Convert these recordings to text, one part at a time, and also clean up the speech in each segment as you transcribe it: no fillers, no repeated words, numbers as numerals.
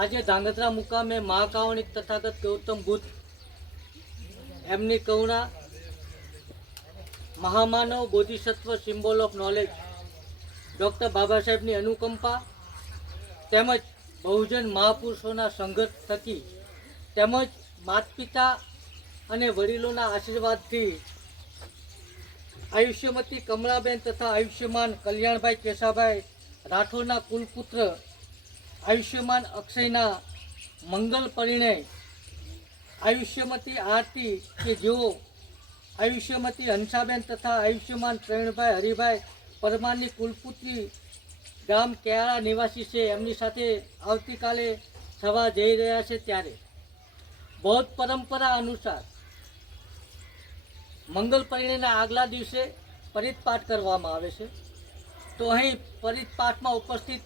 આજે ધાંગધ્રા મુકામે મહાકાવણિક તથાગત ગૌતમ બુદ્ધ એમની કરુણા, મહામાનવ બોધિસત્વ સિમ્બોલ ઓફ નોલેજ ડૉક્ટર બાબા સાહેબની અનુકંપા તેમજ બહુજન મહાપુરુષોના સંઘર્ષ થકી તેમજ માતા પિતા અને વડીલોના આશીર્વાદથી આયુષ્યમતી કમળાબેન તથા આયુષ્યમાન કલ્યાણભાઈ કેશાભાઈ રાઠોડના કુલપુત્ર આયુષ્યમાન અક્ષયના મંગલ પરિણય આયુષ્યમતી આરતી કે જેઓ આયુષ્યમતી હંસાબેન તથા આયુષ્યમાન પ્રવીણભાઈ હરિભાઈ પરમારની કુલપુત્રી ગામ કેળા નિવાસી છે, એમની સાથે આવતીકાલે થવા જઈ રહ્યા છે, ત્યારે બૌદ્ધ પરંપરા અનુસાર મંગલ પરિણયના આગલા દિવસે પરિતપાઠ કરવામાં આવે છે. તો અહીં પરિતપાઠમાં ઉપસ્થિત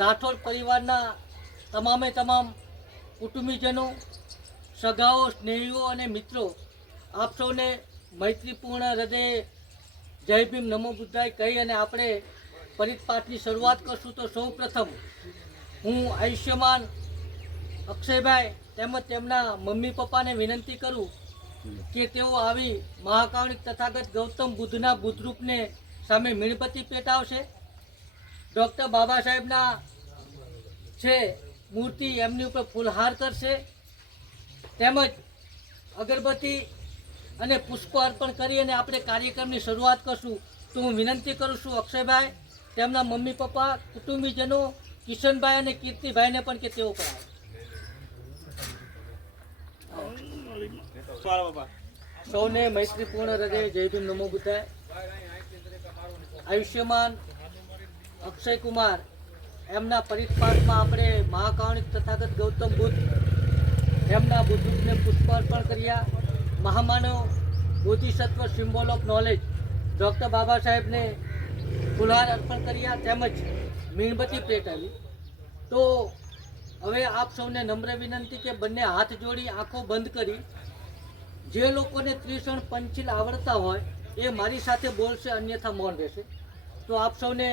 રાઠોડ પરિવારના તમામે તમામ કુટુંબીજનો, સગાઓ, સ્નેહીઓ અને મિત્રો આપ સૌને મૈત્રીપૂર્ણ હૃદયે જય ભીમ નમો બુદ્ધાય કહી અને આપણે પરિતપાઠની શરૂઆત કરશું. તો સૌ પ્રથમ હું આયુષ્યમાન અક્ષયભાઈ તેમજ તેમના મમ્મી પપ્પાને વિનંતી કરું કે તેઓ આવી મહાકાવણિક તથાગત ગૌતમ બુદ્ધના બુદ્ધરૂપને સામે મીણબત્તી પેટાવશે. ડૉક્ટર બાબા સાહેબના છે મૂર્તિ, એમની ઉપર ફૂલહાર કરશે, તેમજ અગરબત્તી અને પુષ્પ અર્પણ કરી અને આપણે કાર્યક્રમની શરૂઆત કરશું. તો હું વિનંતી કરું છું અક્ષયભાઈ, તેમના મમ્મી પપ્પા, કુટુંબીજનો કિશનભાઈ અને કીર્તિભાઈને પણ કે તેઓ પણ આવે. સૌને મૈત્રીપૂર્ણ હૃદય જય ભીમ નમો બુદ્ધાય. આયુષ્યમાન અક્ષય કુમાર એમના પરિતપાઠમાં આપણે મહાકાવણિક તથાગત ગૌતમ બુદ્ધ એમના બુદ્ધરૂપને પુષ્પ અર્પણ કર્યા, મહામાનવ બોધિસત્વ સિમ્બોલ ઓફ નોલેજ ડૉક્ટર બાબા સાહેબને ફુલહાર અર્પણ કર્યા, તેમજ મીણબત્તી પેટાવી. તો હવે આપ સૌને નમ્ર વિનંતી કે બંને હાથ જોડી આંખો બંધ કરી જે લોકોને ત્રિશણ પંચીલ આવડતા હોય એ મારી સાથે બોલશે, અન્યથા મૌન રહેશે. તો આપ સૌને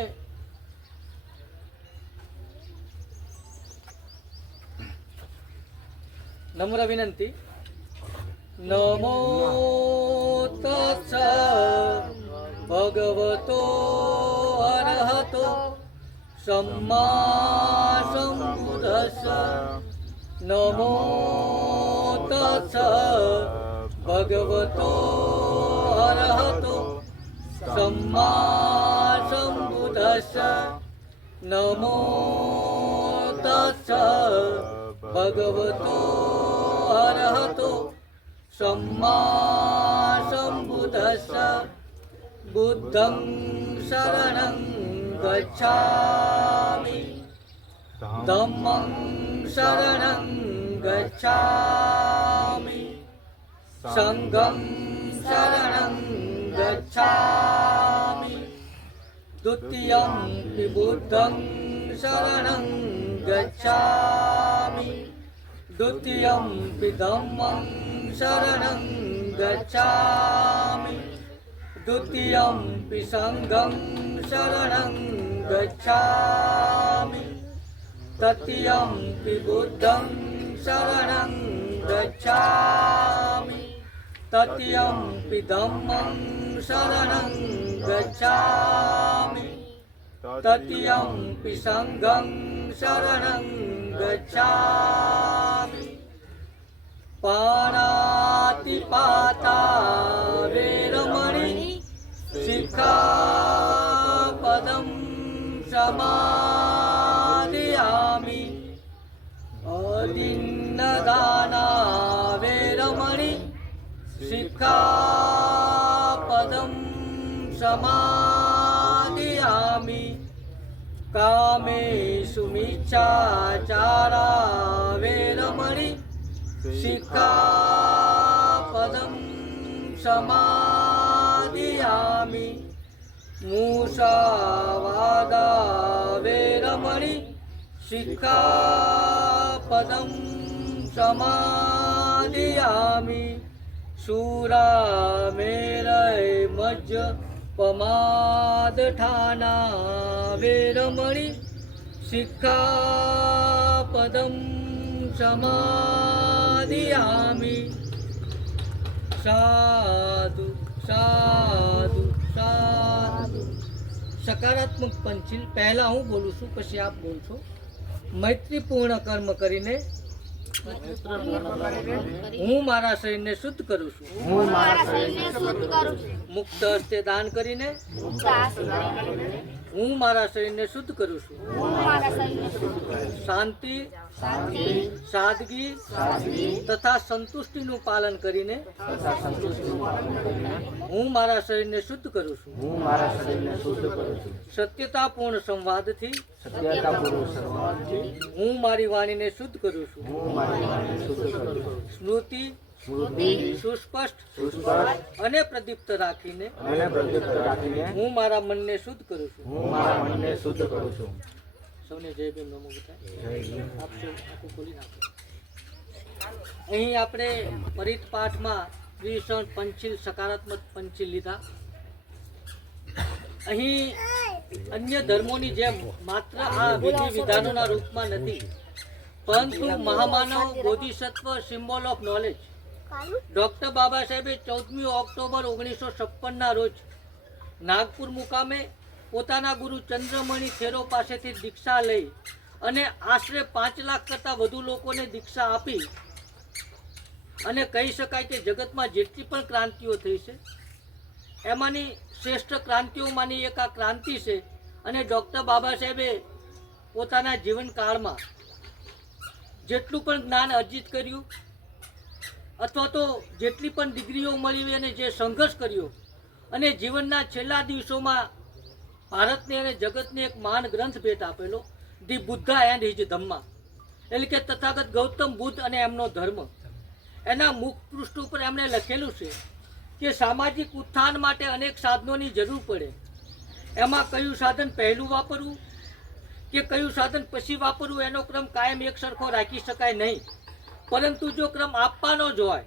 નમ્ર વિનંતી. નમો તસ્સ ભગવતો અરહતો સમ્મા સંબુદ્ધસ્સ. નમો તસ્સ ભગવતો અરહતો સમ્મા સંબુદ્ધસ્સ. નમો તસ્સ ભગવતો અરહતો સમ્મા સંબુદ્ધસ્સ. બુદ્ધં શરણં ગચ્છામિ, ધમ્મં શરણં ગચ્છામિ, સંઘં શરણં ગચ્છામિ. દ્વિતીયંપિ બુદ્ધં શરણં ગચ્છામિ, દ્વિતીયંપિ ધમ્મં શરણં ગચ્છામિ, દ્વિતીયંપિ સંઘં શરણં ગચ્છામિ, તૃતીયંપિ બુદ્ધં શરણં ગચ્છામિ, તૃતીયંપિ ધમ્મં શરણં ગચ્છામિ, તૃતીયંપિ સંઘં શરણં ગચ્છામિ. પાણાતિપાતા વેરમણિ સિક્ખાપદં સમાદિયામિ. અદિન્નદાના વેરમણિ સિક્ખાપદં સમાદિયામિ. કામેષુ મિચ્છાચારા વેરમણિ સિક્ખાપદં સમાદિયામિ. મૂષાવાદા વેરમણિ સિક્ખાપદં સમાદિયામિ. શૂરામેરય મજ્જ પમાદઠાના વેરમણિ સિક્ખા પદમ સમાદિયામિ. સાધુ સાધુ સાધુ. સકારાત્મક પંચીલ પહેલા હું બોલું છું, પછી આપ બોલશો. મૈત્રીપૂર્ણ કર્મ કરીને હું મારા શરીરને શુદ્ધ કરું છું. મુક્ત હસ્તે દાન કરીને હું મારા શરીરને શુદ્ધ કરું છું. શાંતિ સાદગી તથા સંતુષ્ટિનું પાલન કરીને હું મારા શરીરને શુદ્ધ કરું છું. સત્યતાપૂર્ણ સંવાદથી હું મારી વાણીને શુદ્ધ કરું છું. સ્મૃતિ સુસ્પષ્ટ અને પ્રદીપ્ત રાખીને હું મારા મનને શુદ્ધ કરું છું. સૌને જય ભીમ, નમો બુદ્ધાય. આપ સૌ આખું ખોલી નાખો. અહીં આપણે પરિત પાઠમાં ત્રિસણ પંચીલ સકારાત્મક પંચીલ લીધા. અહીં અન્ય ધર્મોની જેમ માત્ર આ વિધિ વિધાનોના રૂપમાં નથી, પરંતુ મહામાનવ બોધિસત્વ સિમ્બોલ ઓફ નોલેજ ડૉક્ટર બાબા સાહેબે 14મી ઓક્ટોબર 1956ના રોજ નાગપુર મુકામે પોતાના ગુરુ ચંદ્રમણી થેરો પાસેથી દીક્ષા લઈ અને આશરે 5 લાખ કરતાં વધુ લોકોને દીક્ષા આપી. અને કહી શકાય કે જગતમાં જેટલી પણ ક્રાંતિઓ થઈ છે એમાંની શ્રેષ્ઠ ક્રાંતિઓમાંની એક આ ક્રાંતિ છે. અને ડૉક્ટર બાબા સાહેબે પોતાના જીવનકાળમાં જેટલું પણ જ્ઞાન અર્જિત કર્યું અથવા તો જેટલી પણ ડિગ્રીઓ મળી અને જે સંઘર્ષ કર્યો અને જીવનના છેલ્લા દિવસોમાં ભારતને અને જગતને એક મહાન ગ્રંથ ભેટ આપેલો, the Buddha and his Dhamma, એટલે કે તથાગત ગૌતમ બુદ્ધ અને એમનો ધર્મ. એના મુખ પૃષ્ઠ ઉપર એમણે લખેલું છે કે સામાજિક ઉત્થાન માટે અનેક સાધનોની જરૂર પડે. એમાં કયું સાધન પહેલું વાપરવું કે કયું સાધન પછી વાપરવું એનો ક્રમ કાયમ એક સરખો રાખી શકાય નહીં. પરંતુ જો ક્રમ આપવાનો જ હોય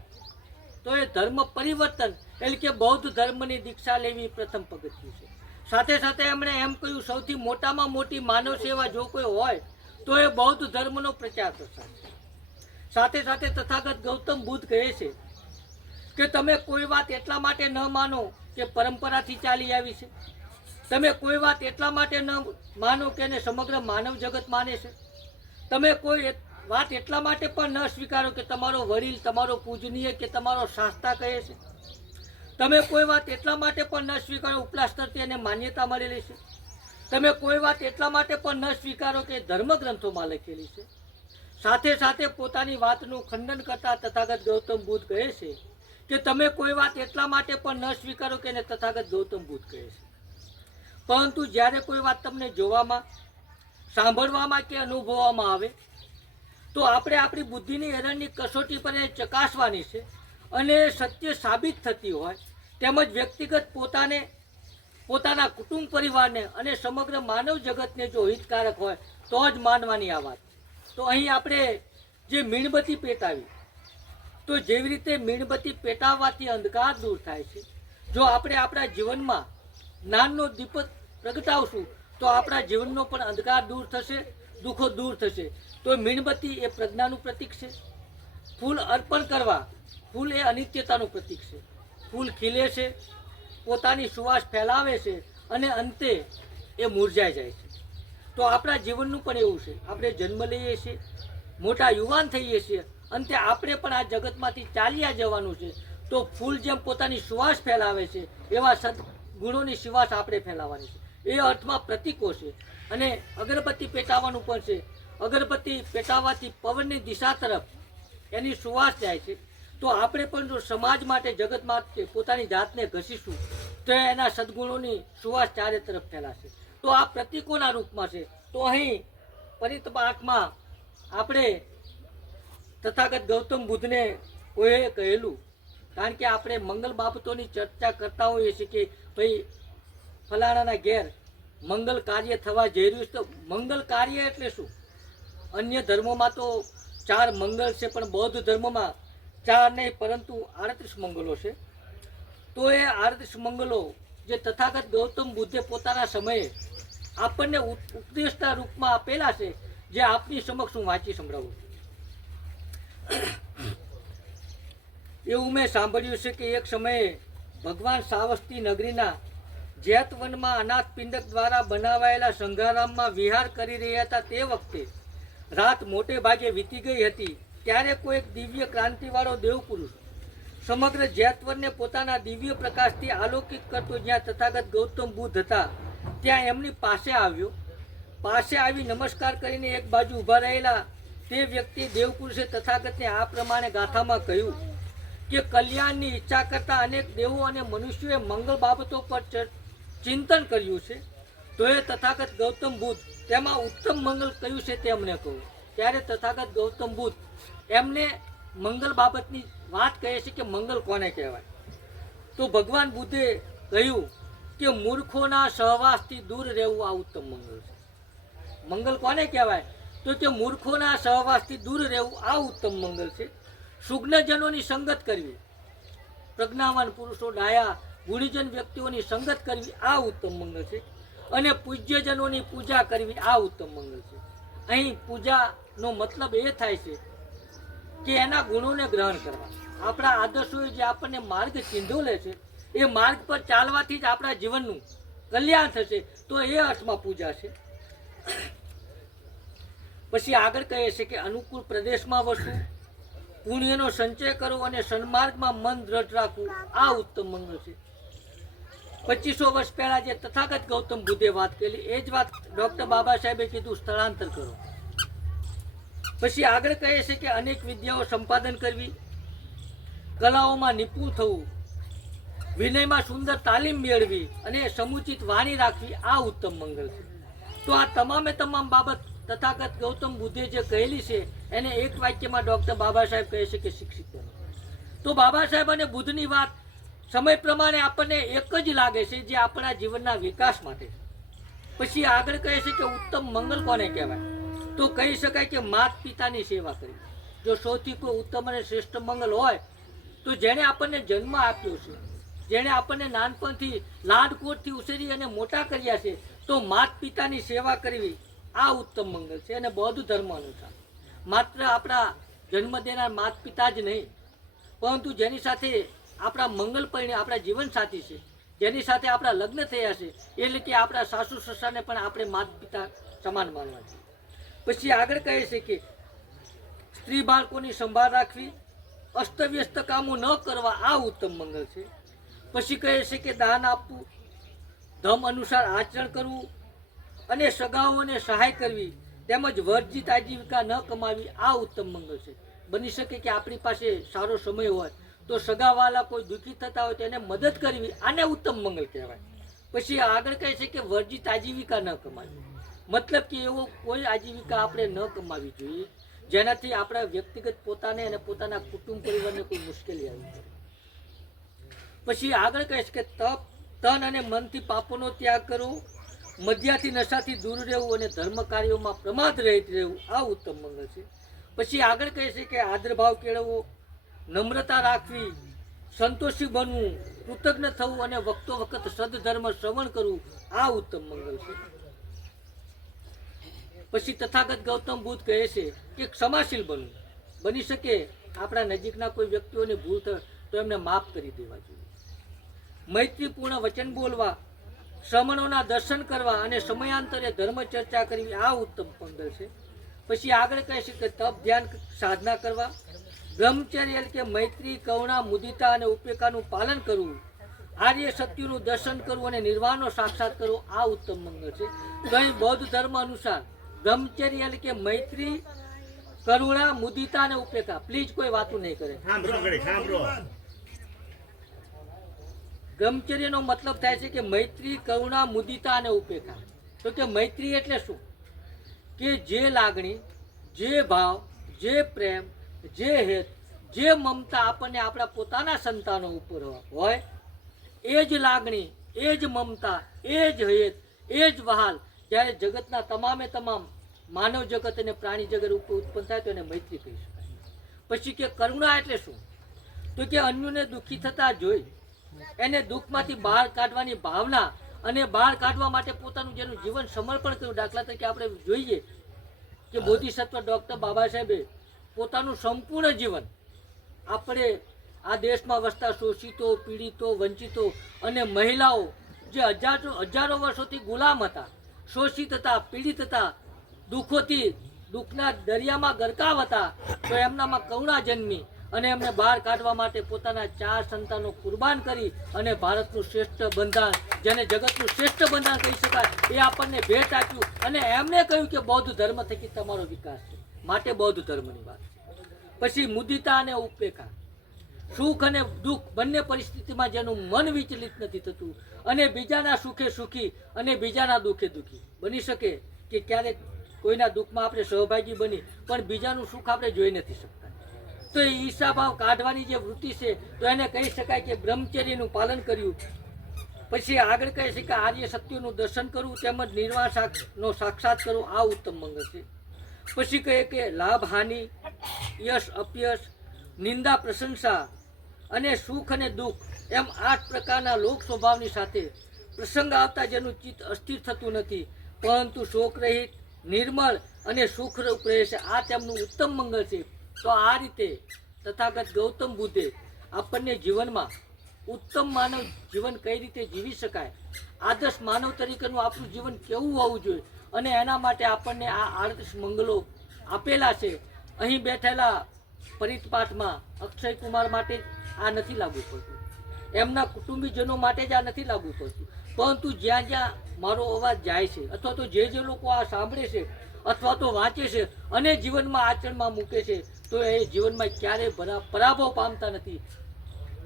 તો એ ધર્મ પરિવર્તન એટલે કે બૌદ્ધ ધર્મની દીક્ષા લેવી પ્રથમ પગથિયું છે. સાથે સાથે એમણે એમ કહ્યું સૌથી મોટામાં મોટી માનવ સેવા જો કોઈ હોય તો એ બૌદ્ધ ધર્મનો પ્રચાર પ્રસાર છે. સાથે સાથે તથાગત ગૌતમ બુદ્ધ કહે છે કે તમે કોઈ વાત એટલા માટે ન માનો કે પરંપરાથી ચાલી આવી છે. તમે કોઈ વાત એટલા માટે ન માનો કે એને સમગ્ર માનવ જગત માને છે. તમે કોઈ વાત એટલા માટે પણ ન સ્વીકારો કે તમારો વડીલ, તમારો પૂજનીય કે તમારો શાસ્તા કહે છે. તમે કોઈ વાત એટલા માટે પણ ન સ્વીકારો ઉપલા સ્તરથી એને માન્યતા મળેલી છે. તમે કોઈ વાત એટલા માટે પણ ન સ્વીકારો કે ધર્મગ્રંથોમાં લખેલી છે. સાથે સાથે પોતાની વાતનું ખંડન કરતા તથાગત ગૌતમ બુદ્ધ કહે છે કે તમે કોઈ વાત એટલા માટે પણ ન સ્વીકારો કે એને તથાગત ગૌતમ બુદ્ધ કહે છે. પરંતુ જ્યારે કોઈ વાત તમને જોવામાં, સાંભળવામાં કે અનુભવવામાં આવે તો આપણે આપણી બુદ્ધિની એરણની કસોટી પર એને ચકાસવાની છે. અને સત્ય સાબિત થતી હોય તેમજ વ્યક્તિગત પોતાને, પોતાના કુટુંબ પરિવારને અને સમગ્ર માનવ જગતને જો હિતકારક હોય તો જ માનવાની આ વાત. તો અહીં આપણે જે મીણબત્તી પેટાવી, તો જેવી રીતે મીણબત્તી પેટાવવાથી અંધકાર દૂર થાય છે, જો આપણે આપણા જીવનમાં જ્ઞાનનો દીપક પ્રગટાવશું તો આપણા જીવનનો પણ અંધકાર દૂર થશે, દુઃખો દૂર થશે. તો મીણબત્તી એ પ્રજ્ઞાનું પ્રતીક છે. ફૂલ અર્પણ કરવા, ફૂલ એ અનિત્યતાનું પ્રતીક છે. ફૂલ ખીલે છે, પોતાની સુવાસ ફેલાવે છે અને અંતે એ મુરઝાઈ જાય છે. તો આપણા જીવનનું પણ એવું છે. આપણે જન્મ લઈએ છીએ, મોટા યુવાન થઈએ છીએ, અંતે આપણે પણ આ જગતમાંથી ચાલ્યા જવાનું છે. તો ફૂલ જેમ પોતાની સુવાસ ફેલાવે છે એવા સદગુણોની સુવાસ આપણે ફેલાવવાની છે. એ અર્થમાં પ્રતીકો છે. અને અગરબત્તી પેટાવવાનું પણ છે. અગરબત્તી પેટાવવાથી પવનની દિશા તરફ એની સુવાસ જાય છે. તો આપણે પણ જો સમાજ માટે, જગત માટે પોતાની જાતને ઘસીશું તો એના સદગુણોની સુવાસ ચારે તરફ ફેલાશે. તો આ પ્રતીકોના રૂપમાં છે. તો અહીં પરિત પાઠમાં આપણે તથાગત ગૌતમ બુદ્ધને કોઈએ કહેલું, કારણ કે આપણે મંગલ બાબતોની ચર્ચા કરતા હોઈએ છીએ કે ભાઈ ફલાણાના ઘેર મંગલ કાર્ય થવા જઈ રહ્યું છે. તો મંગલ કાર્ય એટલે શું? અન્ય ધર્મોમાં તો 4 મંગળ છે, પણ બૌદ્ધ ધર્મમાં 4 નહીં પરંતુ 38 મંગલો છે. તો એ 38 મંગલો જે તથાગત ગૌતમ બુદ્ધે પોતાના સમયે આપણને ઉપદેશના રૂપમાં આપેલા છે જે આપની સમક્ષ હું વાંચી સંભળાવું છું. એવું મેં સાંભળ્યું છે કે એક સમયે ભગવાન સાવસ્તી નગરીના જેતવનમાં અનાથ પિંડક દ્વારા બનાવાયેલા સંઘારામમાં વિહાર કરી રહ્યા હતા. તે વખતે રાત મોટે ભાગે વીતી ગઈ હતી. ત્યારે કોઈ એક દિવ્ય ક્રાંતિવાળો દેવપુરુષ સમગ્ર જેતવનને પોતાના દિવ્ય પ્રકાશથી આલોકિત કરતો જ્યાં તથાગત ગૌતમ બુદ્ધ હતા ત્યાં એમની પાસે આવ્યો. પાસે આવી નમસ્કાર કરીને એક બાજુ ઊભા રહેલા તે વ્યક્તિ દેવપુરુષે તથાગતને આ પ્રમાણે ગાથામાં કહ્યું કે કલ્યાણની ઈચ્છા કરતા અનેક દેવો અને મનુષ્યોએ મંગળ બાબતો પર ચિંતન કર્યું છે. તો એ તથાગત ગૌતમ બુદ્ધ તેમાં ઉત્તમ મંગળ કયું છે તે અમને કહું. ત્યારે તથાગત ગૌતમ બુદ્ધ એમને મંગળ બાબતની વાત કહે છે કે મંગળ કોને કહેવાય. તો ભગવાન બુદ્ધે કહ્યું કે મૂર્ખોના સહવાસથી દૂર રહેવું આ ઉત્તમ મંગળ છે. મંગળ કોને કહેવાય? તો કે મૂર્ખોના સહવાસથી દૂર રહેવું આ ઉત્તમ મંગળ છે. સુજ્ઞજનોની સંગત કરવી, પ્રજ્ઞાવાન પુરુષો, ડાયા ગુણીજન વ્યક્તિઓની સંગત કરવી આ ઉત્તમ મંગળ છે. અને પૂજ્યજનોની પૂજા કરવી આ ઉત્તમ મંગળ છે. અહીં પૂજાનો મતલબ એ થાય છે કે એના ગુણોને ગ્રહણ કરવા. આપણા આદર્શોએ જે આપણને માર્ગ ચીંધોલે છે એ માર્ગ પર ચાલવાથી જ આપણા જીવનનું કલ્યાણ થશે. તો એ અર્થમાં પૂજા છે. પછી આગળ કહે છે કે અનુકૂળ પ્રદેશમાં વસવું, પુણ્યનો સંચય કરવો અને સન્માર્ગમાં મન દ્રઢ રાખવું આ ઉત્તમ મંગળ છે. 2500 વર્ષ પહેલા જે તથાગત ગૌતમ બુદ્ધે વાત કરેલી એ જ વાત ડૉક્ટર બાબા સાહેબે કીધું સ્થળાંતર કરો. પછી આગળ કહે છે કે અનેક વિદ્યાઓ સંપાદન કરવી, કલાઓમાં નિપુણ થવું, વિનયમાં સુંદર તાલીમ મેળવી અને સમુચિત વાણી રાખવી આ ઉત્તમ મંગળ છે. તો આ તમામે તમામ બાબત તથાગત ગૌતમ બુદ્ધે જે કહેલી છે એને એક વાક્યમાં ડૉક્ટર બાબા સાહેબ કહે છે કે શિક્ષિત બનો. તો બાબા સાહેબ અને બુદ્ધની વાત સમય પ્રમાણે આપણને એક જ લાગે છે જે આપણા જીવનના વિકાસ માટે. પછી આગળ કહે છે કે ઉત્તમ મંગળ કોને કહેવાય? તો કહી શકાય કે માત પિતાની સેવા કરવી. જો સૌથી કોઈ ઉત્તમ અને શ્રેષ્ઠ મંગળ હોય તો જેણે આપણને જન્મ આપ્યો છે, જેણે આપણને નાનપણથી લાડકોટથી ઉછેરી અને મોટા કર્યા છે, તો માત પિતાની સેવા કરવી આ ઉત્તમ મંગળ છે. અને બૌદ્ધ ધર્મ અનુસાર માત્ર આપણા જન્મ દેનાર માત પિતા જ નહીં, પરંતુ જેની સાથે આપણા મંગલ પરિણે આપણા જીવન સાથી છે, જેની સાથે આપણા લગ્ન થયા છે, એટલે કે આપણા સાસુ સસરાને પણ આપણે માત પિતા સમાન માનવા છે. પછી આગળ કહે છે કે સ્ત્રી બાળકોની સંભાળ રાખવી, અસ્તવ્યસ્ત કામો ન કરવા આ ઉત્તમ મંગળ છે. પછી કહે છે કે દાન આપવું, ધર્મ અનુસાર આચરણ કરવું અને સગાઓને સહાય કરવી, તેમજ વર્જિત આજીવિકા ન કમાવી આ ઉત્તમ મંગળ છે. બની શકે કે આપણી પાસે સારો સમય હોય તો સગાવાલા કોઈ દુઃખી થતા હોય તો એને મદદ કરવી, આને ઉત્તમ મંગળ કહેવાય. પછી આગળ કહે છે કે વર્જિત આજીવિકા ન કમાવી, મતલબ કે એવો કોઈ આજીવિકા આપણે ન કમાવી જોઈએ જેનાથી આપણા વ્યક્તિગત પોતાને અને પોતાના કુટુંબ પરિવારને કોઈ મુશ્કેલી આવી પડે. પછી આગળ કહે છે કે તપ, તન અને મનથી પાપોનો ત્યાગ કરવો, મદ્યાથી નશાથી દૂર રહેવું અને ધર્મ કાર્યોમાં પ્રમાદ રહિત રહેવું આ ઉત્તમ મંગળ છે. પછી આગળ કહે છે કે આદરભાવ કેળવવો, નમ્રતા રાખવી, સંતોષી બનવું, કૃતજ્ઞ થવું અને વખતો વખત સદધર્મ શ્રવણ કરવું આ ઉત્તમ મંગળ છે. પછી તથાગત ગૌતમ બુદ્ધ કહે છે કે ક્ષમાશીલ બનવું. બની શકે આપણા નજીકના કોઈ વ્યક્તિઓની ભૂલ થાય તો એમને માફ કરી દેવા જોઈએ. મૈત્રીપૂર્ણ વચન બોલવા, શ્રમણોના દર્શન કરવા અને સમયાંતરે ધર્મ ચર્ચા કરવી આ ઉત્તમ મંગળ છે. પછી આગળ કહે છે કે તપ, ધ્યાન, સાધના કરવા, બ્રહ્મચર્ય એટલે કે મૈત્રી, કરુણા, મુદિતા અને ઉપેક્ષાનું પાલન કરવું, આર્ય સત્યનું દર્શન કરવું અને નિર્વાણનો સાક્ષાત કરવો આ ઉત્તમ મંગળ છે. તો અહીં બૌદ્ધ ધર્મ અનુસાર બ્રહ્મચર્ય એટલે કે મૈત્રી, કરુણા, મુદિતા અને ઉપેક્ષા. પ્લીઝ કોઈ વાતું નહીં કરે. બ્રહ્મચર્યનો મતલબ થાય છે કે મૈત્રી, કરુણા, મુદિતા અને ઉપેક્ષા. તો કે મૈત્રી એટલે શું? કે જે લાગણી, જે ભાવ, જે પ્રેમ, જે હેત, જે મમતા આપણને આપણા પોતાના સંતાનો ઉપર હોય, એ જ લાગણી, એ જ મમતા, એ જ હેત, એ જ વહાલ જ્યારે જગતના તમામે તમામ માનવ જગત અને પ્રાણી જગત ઉપર ઉત્પન્ન થાય તો એને મૈત્રી કહી શકાય. પછી કે કરુણા એટલે શું? તો કે અન્યોને દુઃખી થતા જોઈ એને દુઃખમાંથી બહાર કાઢવાની ભાવના અને બહાર કાઢવા માટે પોતાનું જેનું જીવન સમર્પણ કર્યું. દાખલા તરીકે આપણે જોઈએ કે બોધિસત્વ ડૉક્ટર બાબા સાહેબે પોતાનું સંપૂર્ણ જીવન આપણે આ દેશમાં વસતા શોષિતો, પીડિતો, વંચિતો અને મહિલાઓ જે હજારો વર્ષોથી ગુલામ હતા, શોષિત હતા, પીડિત હતા, દુઃખના દરિયામાં ગરકાવ હતા, તો એમનામાં કરુણા જન્મી અને એમને બહાર કાઢવા માટે પોતાના 4 સંતાનો કુરબાન કરી અને ભારતનું શ્રેષ્ઠ બંધારણ, જેને જગતનું શ્રેષ્ઠ બંધારણ કહી શકાય, એ આપણને ભેટ આપ્યું અને એમને કહ્યું કે બૌદ્ધ ધર્મ થકી તમારો વિકાસ છે, માટે બૌદ્ધ ધર્મની વાત. પછી મુદિતા અને ઉપેક્ષા, સુખ અને દુઃખ બંને પરિસ્થિતિમાં જેનું મન વિચલિત નથી થતું અને બીજાના સુખે સુખી અને બીજાના દુઃખે દુઃખી બની શકે કે ક્યારેક કોઈના દુઃખમાં આપણે સહભાગી બની પણ બીજાનું સુખ આપણે જોઈ નથી શકતા. તો એ ઈર્ષાભાવ કાઢવાની જે વૃત્તિ છે તો એને કહી શકાય કે બ્રહ્મચર્યનું પાલન કર્યું. પછી આગળ કહે છે કે આર્ય સત્યનું દર્શન કરવું તેમજ નિર્વાણનો સાક્ષાત કરવો, આ ઉત્તમ મંગળ છે. પછી કહે કે લાભ હાનિ, યશ અપયશ, નિંદા પ્રશંસા અને સુખ અને દુઃખ એમ 8 પ્રકારના લોક સ્વભાવની સાથે પ્રસંગ આવતા જેનું ચિત્ત અસ્થિર થતું નથી પરંતુ શોક રહિત, નિર્મળ અને સુખરૂપ રહે છે, આ તેમનું ઉત્તમ મંગળ છે. તો આ રીતે તથાગત ગૌતમ બુદ્ધે આપણને જીવનમાં ઉત્તમ માનવ જીવન કઈ રીતે જીવી શકાય, આદર્શ માનવ તરીકેનું આપણું જીવન કેવું હોવું જોઈએ અને એના માટે આપણને આ આદર્શ મંગલો આપેલા છે. અહીં બેઠેલા પરિતપાઠમાં અક્ષય કુમાર માટે આ નથી લાગુ પડતું, એમના કુટુંબીજનો માટે જ આ નથી લાગુ પડતું, પરંતુ જ્યાં જ્યાં મારો અવાજ જાય છે અથવા તો જે લોકો આ સાંભળે છે અથવા તો વાંચે છે અને જીવનમાં આચરણમાં મૂકે છે તો એ જીવનમાં ક્યારેય પરાભવ પામતા નથી,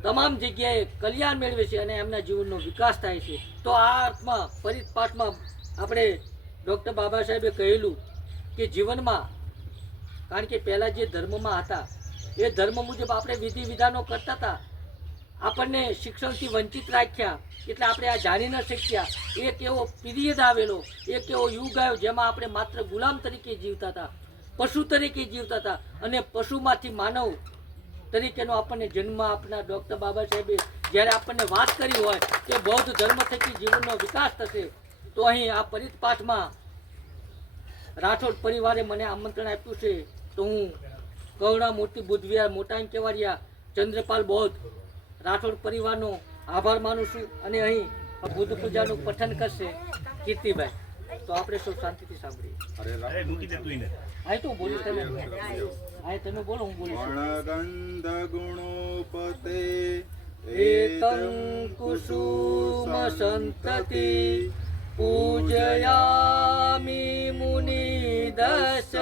તમામ જગ્યાએ કલ્યાણ મેળવે છે અને એમના જીવનનો વિકાસ થાય છે. તો આ અર્થમાં પરિતપાઠમાં આપણે ડૉક્ટર બાબા સાહેબે કહેલું કે જીવનમાં, કારણ કે પહેલાં જે ધર્મમાં હતા એ ધર્મ મુજબ આપણે વિધિ વિધાનો કરતા હતા, આપણને શિક્ષણથી વંચિત રાખ્યા એટલે આપણે આ જાણી ન શક્યા. એક એવો પીરિયડ આવેલો, એક એવો યુગ આવ્યો જેમાં આપણે માત્ર ગુલામ તરીકે જીવતા હતા, પશુ તરીકે જીવતા હતા અને પશુમાંથી માનવ તરીકેનો આપણને જન્મ આપનાર ડૉક્ટર બાબા સાહેબે જ્યારે આપણને વાત કરી હોય કે બૌદ્ધ ધર્મ થકી જીવનનો વિકાસ થશે, તો અહીં આ પરિતપાઠમાં રાઠોડ પરિવારે મને આમંત્રણ આપ્યું છે. તો હું કરુણા મૂર્તિ બુદ્ધવિહાર મોટા કેવાડિયા ચંદ્રપાલ બૌદ્ધ રાઠોડ પરિવારનો આભાર માનું છું. અને અહીં બુદ્ધ પૂજાનું પઠન કરશે કીર્તિભાઈ, તો આપણે સૌ શાંતિથી સાંભળીએ. હા તો બોલું, તમે બોલો, હું બોલું. ગંધ ગુણોપતે એતં કુસુમ સંતતિ પૂજયામિ મુનિદશ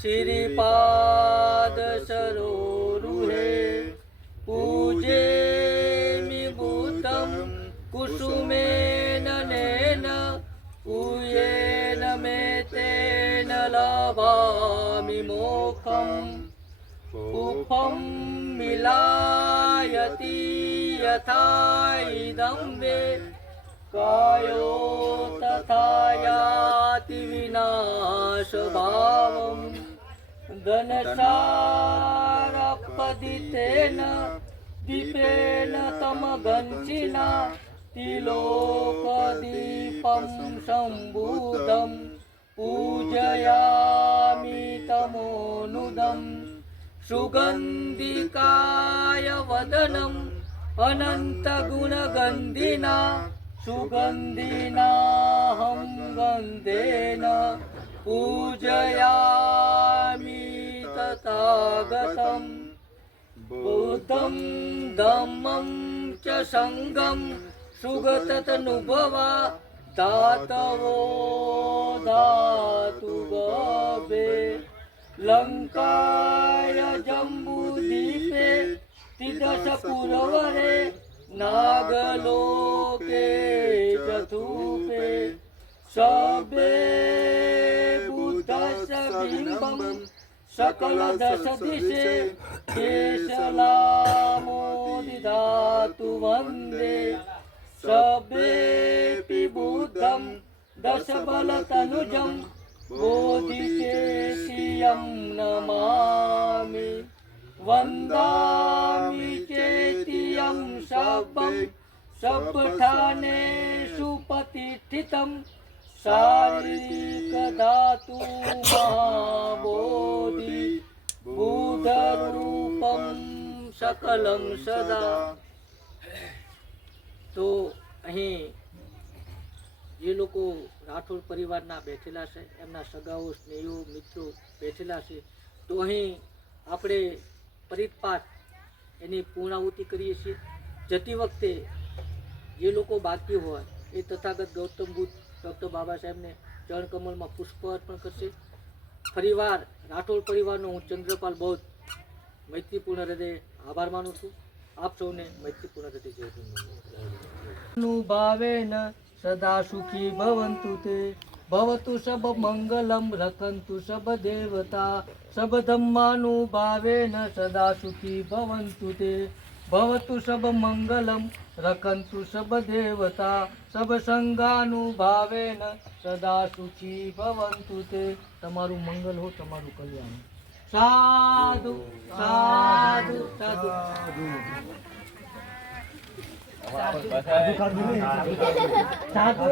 શ્રીપાદ સરોરુહે પૂજેમિ બુદ્ધં કુસુમેન નેન પૂયેન મે તેન લભામિ મોક્ષં ઉપમ મિલાયતિ યથા ઇદં વે કાયો તથા યાતિ વિનાશ ભાવમ ધનસારપદિતેન દીપેન તમગંચિના તિલોકદીપમ સંબુધમ પૂજયામિ તમોનુદમ સુગંધિકાય વદનમ અનંત ગુણગંધિના સુગંધિનાહં ગંધેન પૂજયામિ તથાગતમ બુદ્ધં ધમ્મં ચ સંઘં સુગતતનુભવા ધાતવો ધાતુ ગભે લંકાય જંબુદીપે તિદશ પુરવરે નાગલોકે ચતુપે સબે બુદ્ધસ્ય બિંબં સકલ દશ દિશે કેશલામોદિધાતુ વંદે સબેપી બુદ્ધં દશ બલતનુજં બોધિચેતિયં નમામિ વંદામિ ચેતિયં સબં સબઠાનેષુ પ્રતિષ્ઠિતં શારીરિક ધાતુ મહાબોધિ બુધરૂપમ સકલમ સદા. તો અહીં જે લોકો રાઠોડ પરિવારના બેઠેલા છે, એમના સગાઓ, સ્નેહીઓ, મિત્રો બેઠેલા છે, તો અહીં આપણે પરિતપાઠ એની પૂર્ણાહુતિ કરીએ છીએ. જતી વખતે જે લોકો બાકી હોય એ તથાગત ગૌતમ બુદ્ધ ડૉક્ટર બાબા સાહેબને ચરણકમલમાં પુષ્પ અર્પણ કરશે. ફરીવાર રાઠોડ પરિવારનો હું ચંદ્રપાલ બૌદ્ધ મૈત્રીપૂર્ણ હૃદય આભાર માનું છું. આપ સૌને મૈત્રીપૂર્ણ હૃદય જય અનુભાવેન સદા સુખી ભવન્તુ તે ભવતુ સબ મંગલમ રખંતુ સબ દેવતા સબ ધમ્માનુભાવેન સદા સુખી ભવન્તુ તે ભવતુ સબ મંગલમ રખંતુ સબ દેવતા સબ સંગાનુભાવેન સદા સુખી ભવન્તુ તે. તમારું મંગલ હો, તમારું કલ્યાણ. સાધુ સાધુ સાધુ. સાધુ